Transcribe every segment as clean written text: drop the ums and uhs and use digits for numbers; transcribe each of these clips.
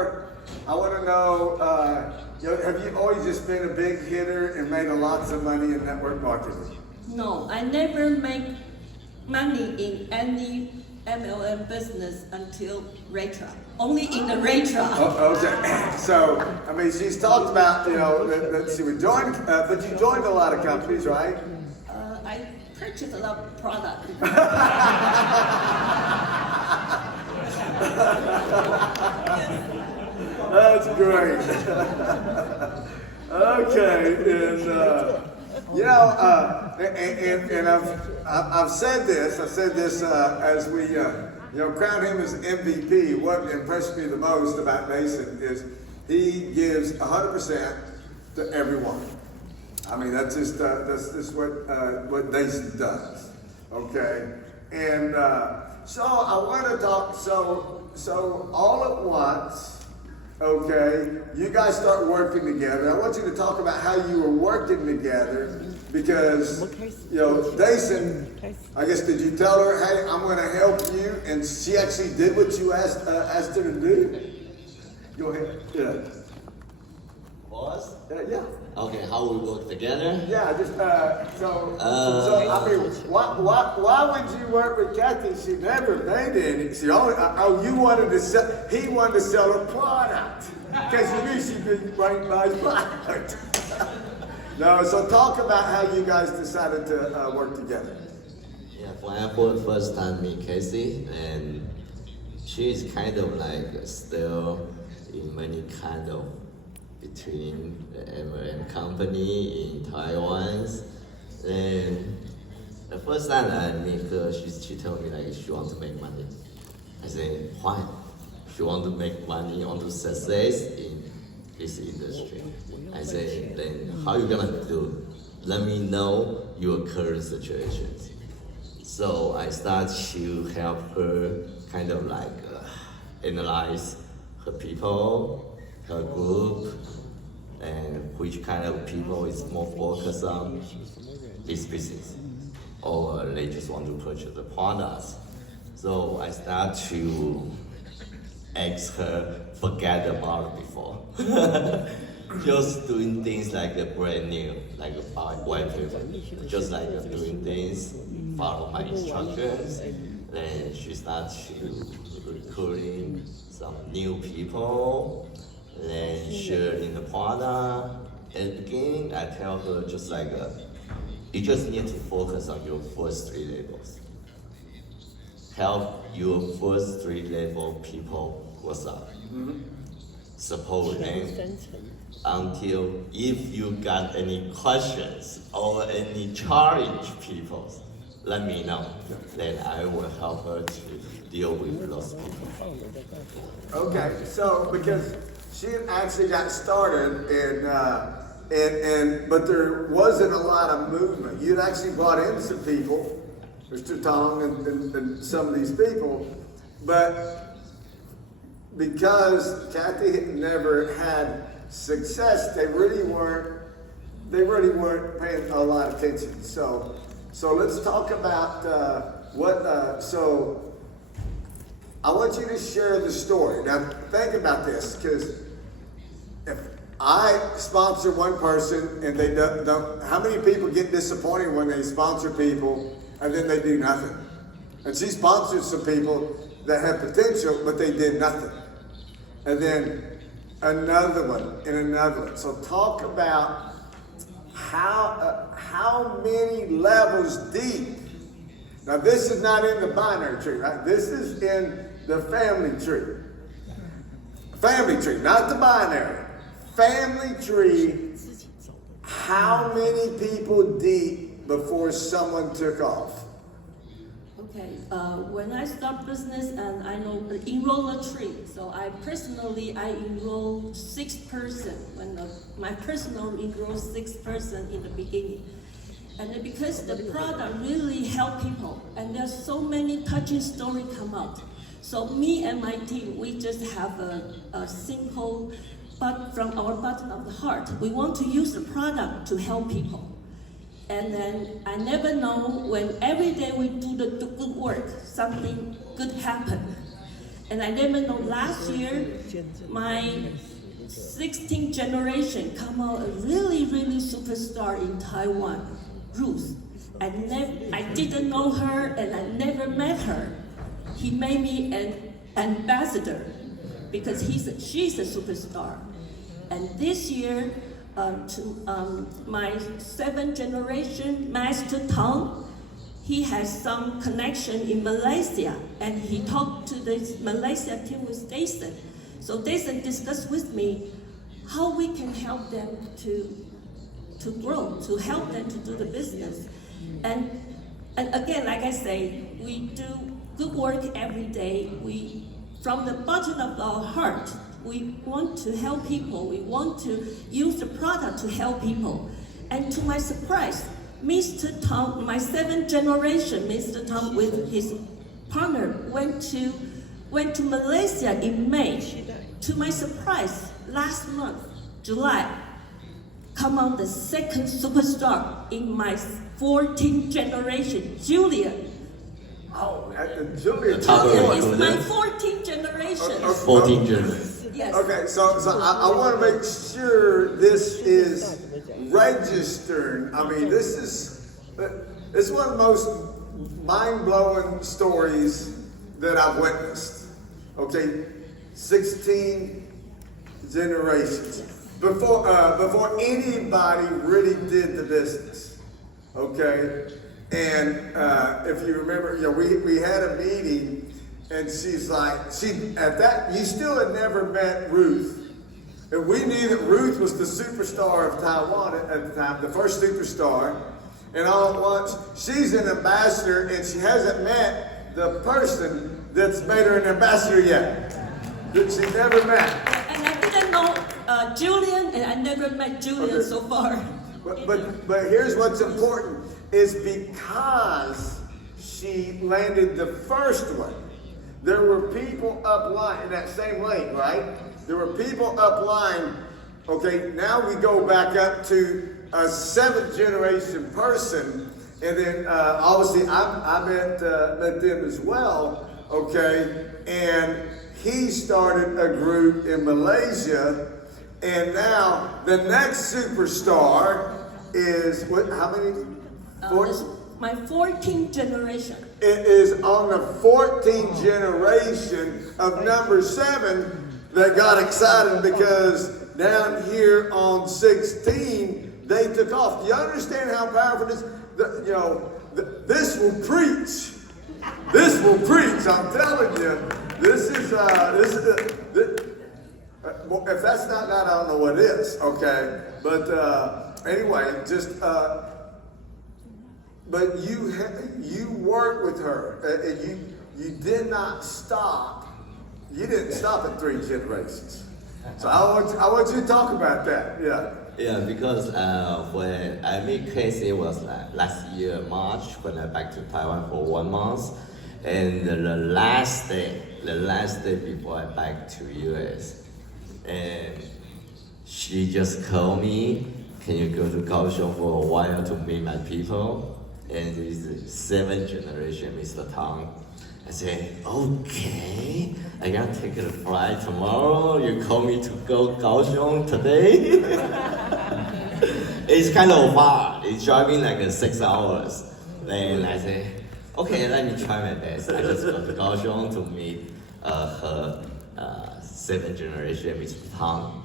before, I want to know, have you always just been a big hitter and made lots of money in network marketing? No, I never make money in any MLM business until Reta. Only in the Reta. Oh, okay. So, I mean, she's talked about, that she would join, but you joined a lot of companies, right? I purchased a lot of product. That's great. Okay, and I've said this as we crown him as MVP. What impressed me the most about Dason is he gives 100% to everyone. I mean, that's just what Dason does. Okay, and so I want to talk. So all at once. Okay, you guys start working together. I want you to talk about how you were working together because, Dason, I guess, did you tell her, hey, I'm going to help you, and she actually did what you asked her to do? Go ahead. Yeah. Was? Yeah. Okay, how we work together? Yeah, just I mean, why would you work with Cathy? She never made any. She only. You wanted to sell. He wanted to sell her product because you knew she didn't right by his product. No, so talk about how you guys decided to work together. Yeah, when I first time meet Cathy, and she's kind of like still in many kind of between the MLM company in Taiwan. And the first time I meet her, she told me like she wants to make money. I said, why? She wants to make money, want to success in this industry. I said, then how you gonna do? Let me know your current situation. So I start to help her kind of like analyze her people, her group, and which kind of people is more focused on this business, or they just want to purchase the products. So I start to ask her, forget about it before. Just doing things like a brand new, like a white paper. Just like doing things, follow my instructions. Then she starts to recruiting some new people, then sharing the product. At the beginning, I tell her just like, you just need to focus on your first 3 levels. Help your first 3 level people what's up. Support them until if you got any questions or any challenge people, let me know. Then I will help her to deal with those people. Okay, so because she actually got started but there wasn't a lot of movement. You'd actually brought in some people, Mr. Tong and some of these people, but because Cathy had never had success, they really weren't paying a lot of attention. So let's talk about so I want you to share the story. Now think about this, because if I sponsor one person and they don't, how many people get disappointed when they sponsor people and then they do nothing? And she sponsored some people that had potential, but they did nothing. And then another one and another one. So talk about how many levels deep. Now this is not in the binary tree, right? This is in the family tree. Family tree, not the binary. Family tree, how many people deep before someone took off? Okay, when I start business and I know enroll a tree, so I enroll 6 person. My personal enroll 6 person in the beginning. And then because the product really help people, and there's so many touching stories come out. So me and my team, we just have a simple, but from our bottom of the heart, we want to use the product to help people. And then I never know when every day we do the good work, something good happen. And I never know, last year, my 16th generation come out a really, really superstar in Taiwan, Ruth. I didn't know her and I never met her. He made me an ambassador because she's a superstar. And this year, my 7th generation, Master Tang, he has some connection in Malaysia, and he talked to the Malaysia team with Dason. So Dason discussed with me how we can help them to grow, to help them to do the business. And again, like I say, we do good work every day. From the bottom of our heart, we want to help people. We want to use the product to help people. And to my surprise, Mr. Tom, my 7th generation, Mr. Tom with his partner went to Malaysia in May. To my surprise, last month, July, come on the 2nd superstar in my 14th generation, Julian. Oh, Julian. Julian is my 14th generation. 14 generation. Yes. Okay, so I want to make sure this is registered. I mean, this is one of the most mind-blowing stories that I've witnessed. Okay, 16 generations before anybody really did the business. Okay, and if you remember, we had a meeting, and she's like, you still had never met Ruth. And we knew that Ruth was the superstar of Taiwan at the time, the first superstar. And all at once, she's an ambassador, and she hasn't met the person that's made her an ambassador yet, that she never met. And I didn't know Julian, and I never met Julian so far. But here's what's important, is because she landed the first one, there were people up line in that same lane, right? There were people up line. Okay, now we go back up to a 7th generation person, and then obviously I met them as well. Okay, and he started a group in Malaysia, and now the next superstar is how many? My 14th generation. It is on the 14th generation of number 7 that got excited because down here on 16 they took off. Do you understand how powerful this? This will preach. This will preach. I'm telling you. If that's not that, I don't know what is. Okay, but anyway, just. But you worked with her, and you did not stop. You didn't stop at 3 generations. So I want you to talk about that. Yeah. Yeah, because when I met Casey was last year March when I back to Taiwan for 1 month, and the last day before I back to US, and she just called me. Can you go to Kaohsiung for a while to meet my people? And this is 7th generation, Mr. Tang. I said, okay, I gotta take a flight tomorrow. You call me to go Kaohsiung today? It's kind of far. It's driving like 6 hours. Then I say, okay, let me try my best. I just go to Kaohsiung to meet her 7th generation, Mr. Tang.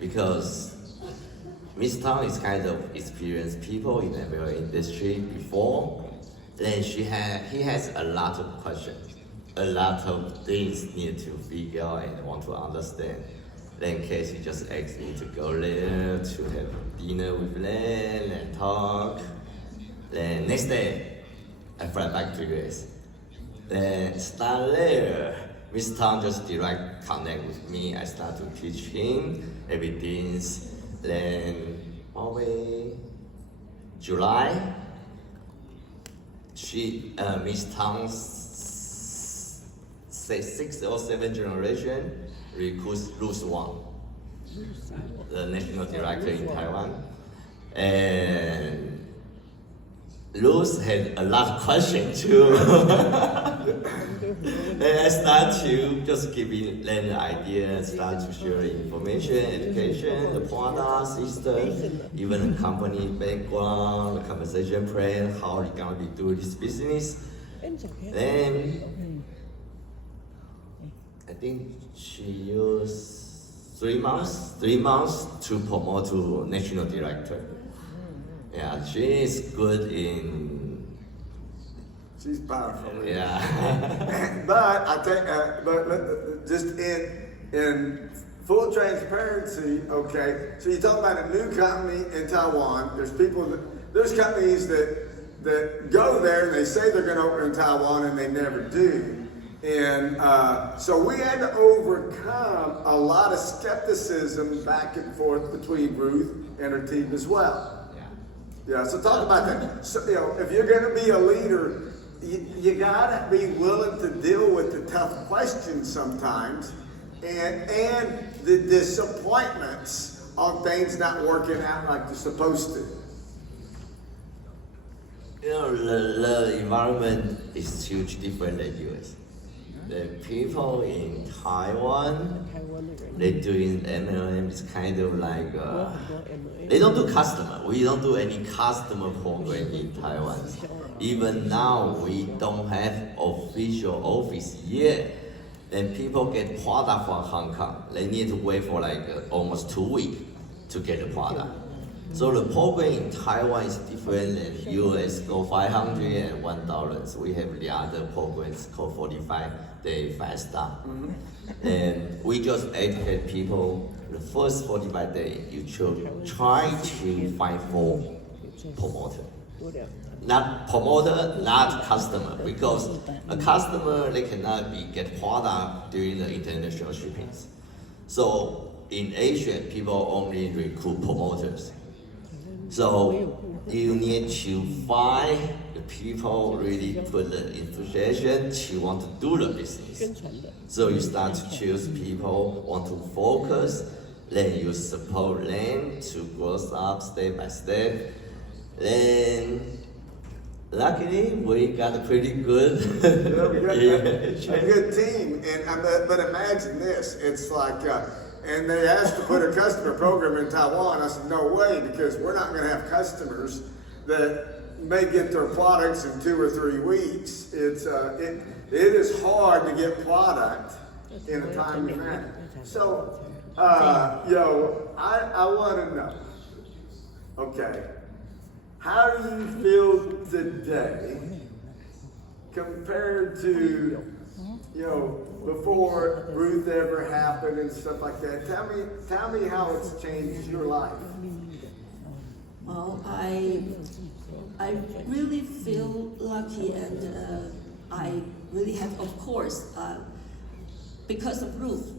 Because Miss Tang is kind of experienced people in the ML industry before. Then he has a lot of questions, a lot of things need to figure out and want to understand. Then Casey just asked me to go there to have dinner with them and talk. Then next day, I fly back to US. Then start there. Miss Tang just direct connect with me. I start to teach him everything. Then probably July, Miss Tang's 6th or 7th generation recruits Ruth Wang, the national director in Taiwan. And Ruth had a lot of questions too. And I start to just giving them the idea, start to share information, education, the product, system, even the company background, the compensation plan, how you're gonna be doing this business. Then I think she used 3 months to promote to national director. Yeah, she is good in. She's powerful. Yeah. But I think, but just in full transparency, okay. So you talk about a new company in Taiwan. There's companies that go there and they say they're going to open in Taiwan and they never do. And so we had to overcome a lot of skepticism back and forth between Ruth and her team as well. Yeah, so talk about that. So, if you're going to be a leader, you got to be willing to deal with the tough questions sometimes and the disappointments on things not working out like they're supposed to. The environment is huge different than US. The people in Taiwan, they're doing MLM is kind of like, they don't do customer. We don't do any customer program in Taiwan. Even now, we don't have official office yet. And people get product from Hong Kong. They need to wait for like almost 2 weeks to get the product. So the program in Taiwan is different than US, go $500 and $1. We have the other programs called 45-day fast start. And we just educate people. The first 45 days, you should try to find 4 promoters. Not promoter, not customer, because a customer, they cannot get product during the international shippings. So in Asia, people only recruit promoters. So you need to find the people really put the enthusiasm to want to do the business. So you start to choose people want to focus, then you support them to grow up step by step. Then luckily we got a pretty good a good team. But imagine this, it's like and they asked to put a customer program in Taiwan. I said, no way, because we're not going to have customers that may get their products in 2 or 3 weeks. It is hard to get product in a timely manner. So, I want to know, okay, how do you feel today compared to, before Ruth ever happened and stuff like that? Tell me how it's changed your life. Well, I really feel lucky, and I really have, of course, because of Ruth,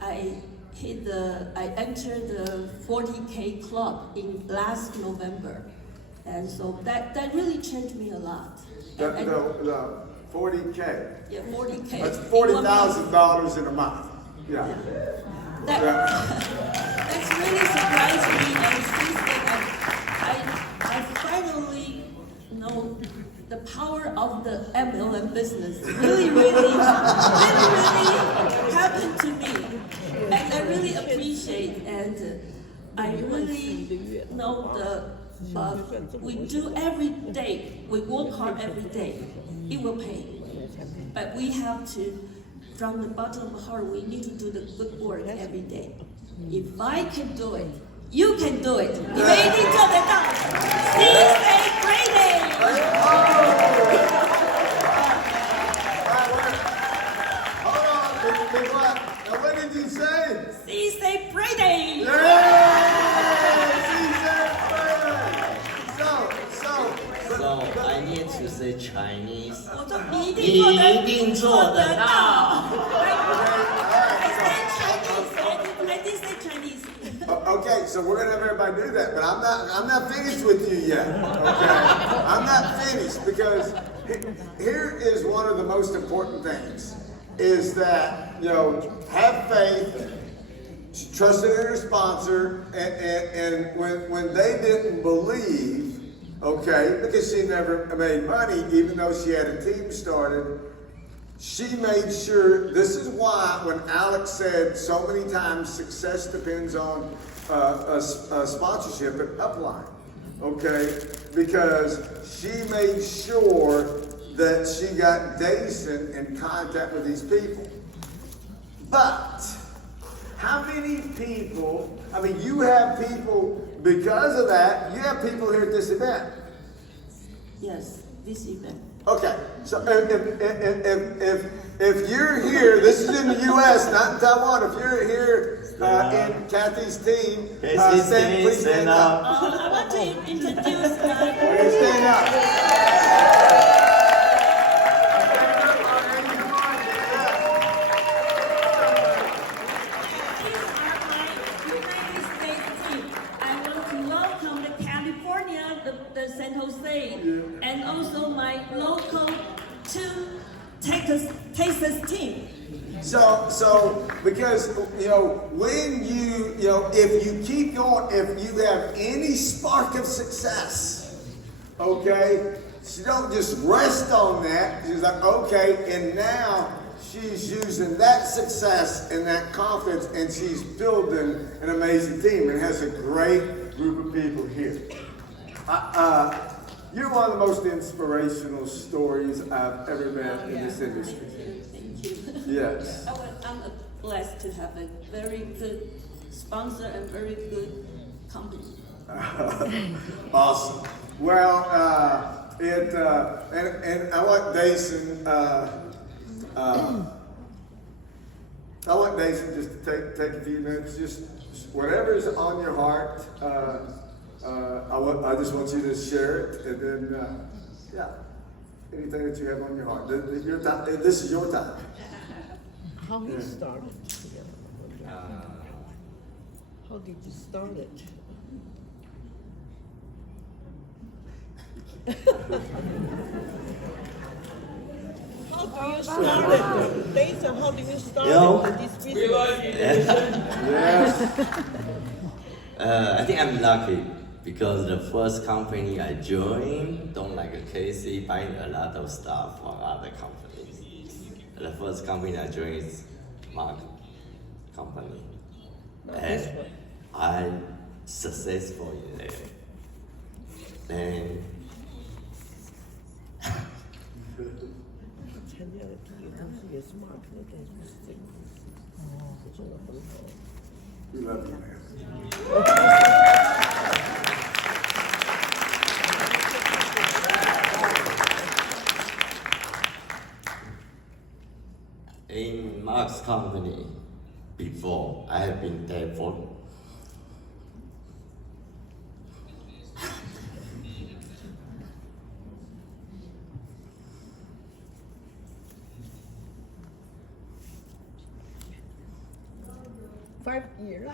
I entered the 40K club in last November, and so that really changed me a lot. The 40K. Yeah, 40K. That's $40,000 in a month. Yeah. That's really surprised me, and since then I finally know the power of the MLM business. Really happened to me, and I really appreciate, and I really know we do every day. We work hard every day. It will pay, but we have to, from the bottom of the heart, we need to do the good work every day. If I can do it, you can do it. 你们一定做得到。See say Friday. Hold on. Now what did you say? See say Friday. So I need to say Chinese. 我说你一定做得到。I did say Chinese. Okay, so we're gonna have everybody do that, but I'm not finished with you yet. Okay, I'm not finished, because here is one of the most important things: is that have faith, trust in your sponsor, and when they didn't believe, Okay, because she never made money, even though she had a team started. She made sure, this is why when Alex said so many times success depends on a sponsorship at Upline, okay? Because she made sure that she got Dason in contact with these people. But how many people, I mean, you have people, because of that, you have people here at this event. Yes, this event. Okay, so if you're here, this is in the U.S., not in Taiwan. If you're here in Kathy's team, please stand up. I want to introduce Okay, stand up. San Jose, and also my local two Texas team. So because when if you keep going, if you have any spark of success, okay, she don't just rest on that. She's like, okay, and now she's using that success and that confidence, and she's building an amazing team and has a great group of people here. You're one of the most inspirational stories I've ever met in this industry. Thank you. Yes. I'm blessed to have a very good sponsor and very good company. Awesome. Well, and I want Dason. I want Dason just to take a few minutes, just whatever's on your heart. I just want you to share it, and then, anything that you have on your heart. This is your time. How you started together? How did you start it? How do you start it? Dason, how do you start this business? Yes. I think I'm lucky because the first company I joined, don't like a Casey, buying a lot of stuff from other companies. The first company I joined is Mark company. And I successful in there. And We love you, man. in Mark's company before, I have been there for 5 years.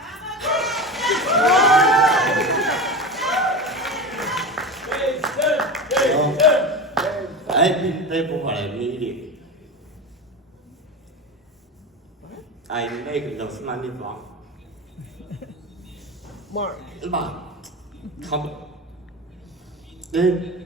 I've been there for a million. I make those money from Mark. Come. Then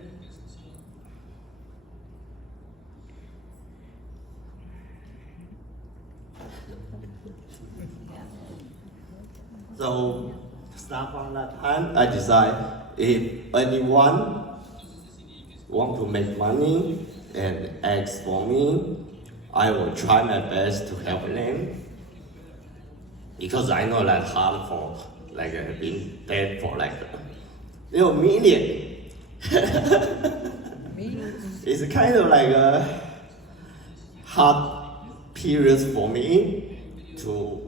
so start from that time, I decide if anyone want to make money and ask for me, I will try my best to help them. Because I know that hard for like being dead for like million. It's kind of like a hard period for me to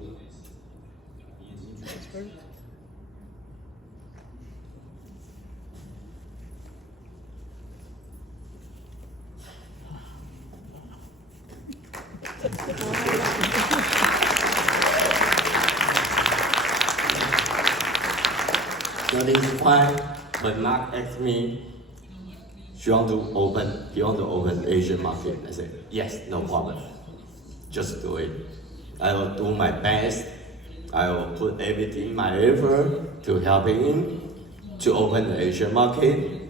So this is why when Mark asked me, he want to open Asian market. I said, yes, no problem. Just do it. I will do my best. I will put everything, my effort to help him to open the Asian market.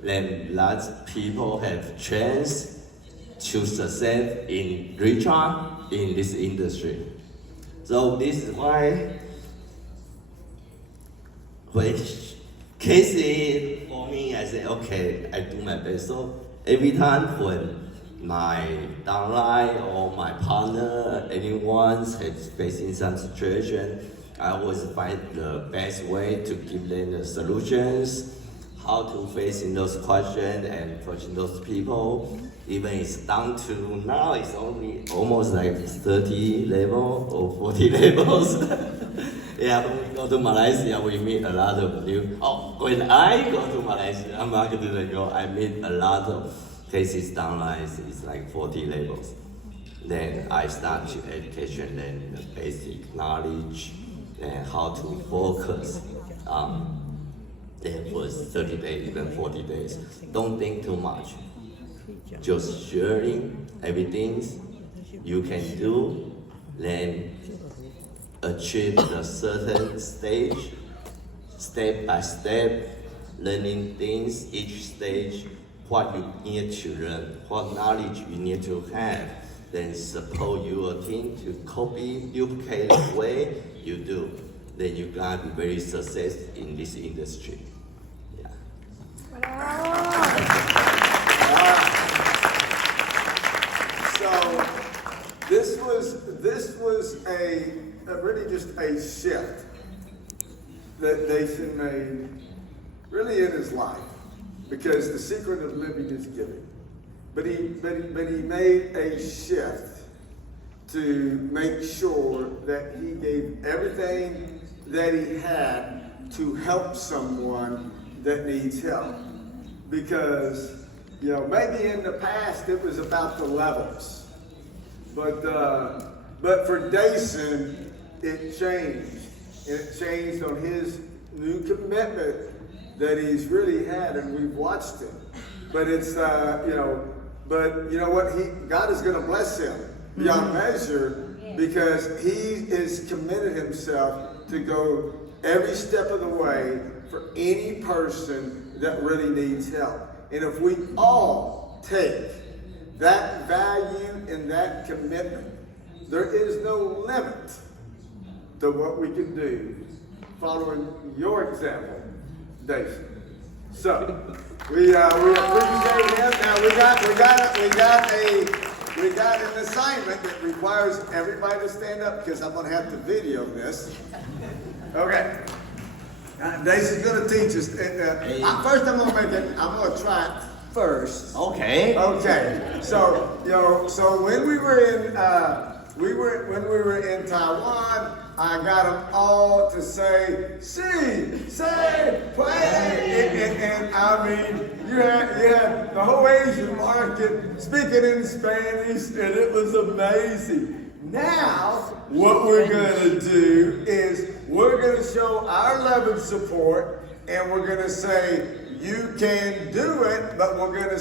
then lots of people have chance to succeed in Richard in this industry. So this is why when Casey for me, I say, okay, I do my best. So every time when my downline or my partner, anyone is facing some situation, I always find the best way to give them the solutions, how to face in those questions and pushing those people. Even it's down to now, it's only almost like 30 level or 40 levels. Yeah, when we go to Malaysia, we meet a lot of new. When I go to Malaysia, I'm not going to go. I meet a lot of cases downlines. It's like 40 levels. Then I start to education, then the basic knowledge, and how to focus. Then for 30 days, even 40 days. Don't think too much. Just sharing everything you can do, then achieve a certain stage, step by step, learning things each stage, what you need to learn, what knowledge you need to have, then support your team to copy, duplicate the way you do. Then you're gonna be very successful in this industry. So this was a really just a shift that Dason made really in his life, because the secret of living is giving. But he made a shift to make sure that he gave everything that he had to help someone that needs help. Because, you know, maybe in the past it was about the levels, but for Dason, it changed. It changed on his new commitment that he's really had, and we've watched it. But it's, but you know what? God is going to bless him beyond measure, because he has committed himself to go every step of the way for any person that really needs help. And if we all take that value and that commitment, there is no limit to what we can do following your example, Dason. So we appreciate him. Now we got an assignment that requires everybody to stand up, because I'm going to have to video this. Okay. Dason's going to teach us. First, I'm going to try it first. Okay. Okay. So so when we were in Taiwan, I got them all to say, say, play. And I mean, you had the whole Asian market speaking in Spanish, and it was amazing. Now, what we're going to do is we're going to show our love and support, and we're going to say, you can do it, but we're going to,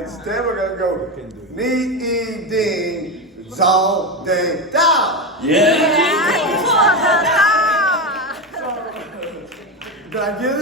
instead we're going to go, Ni yi ding zao de dao. Yeah. Did I get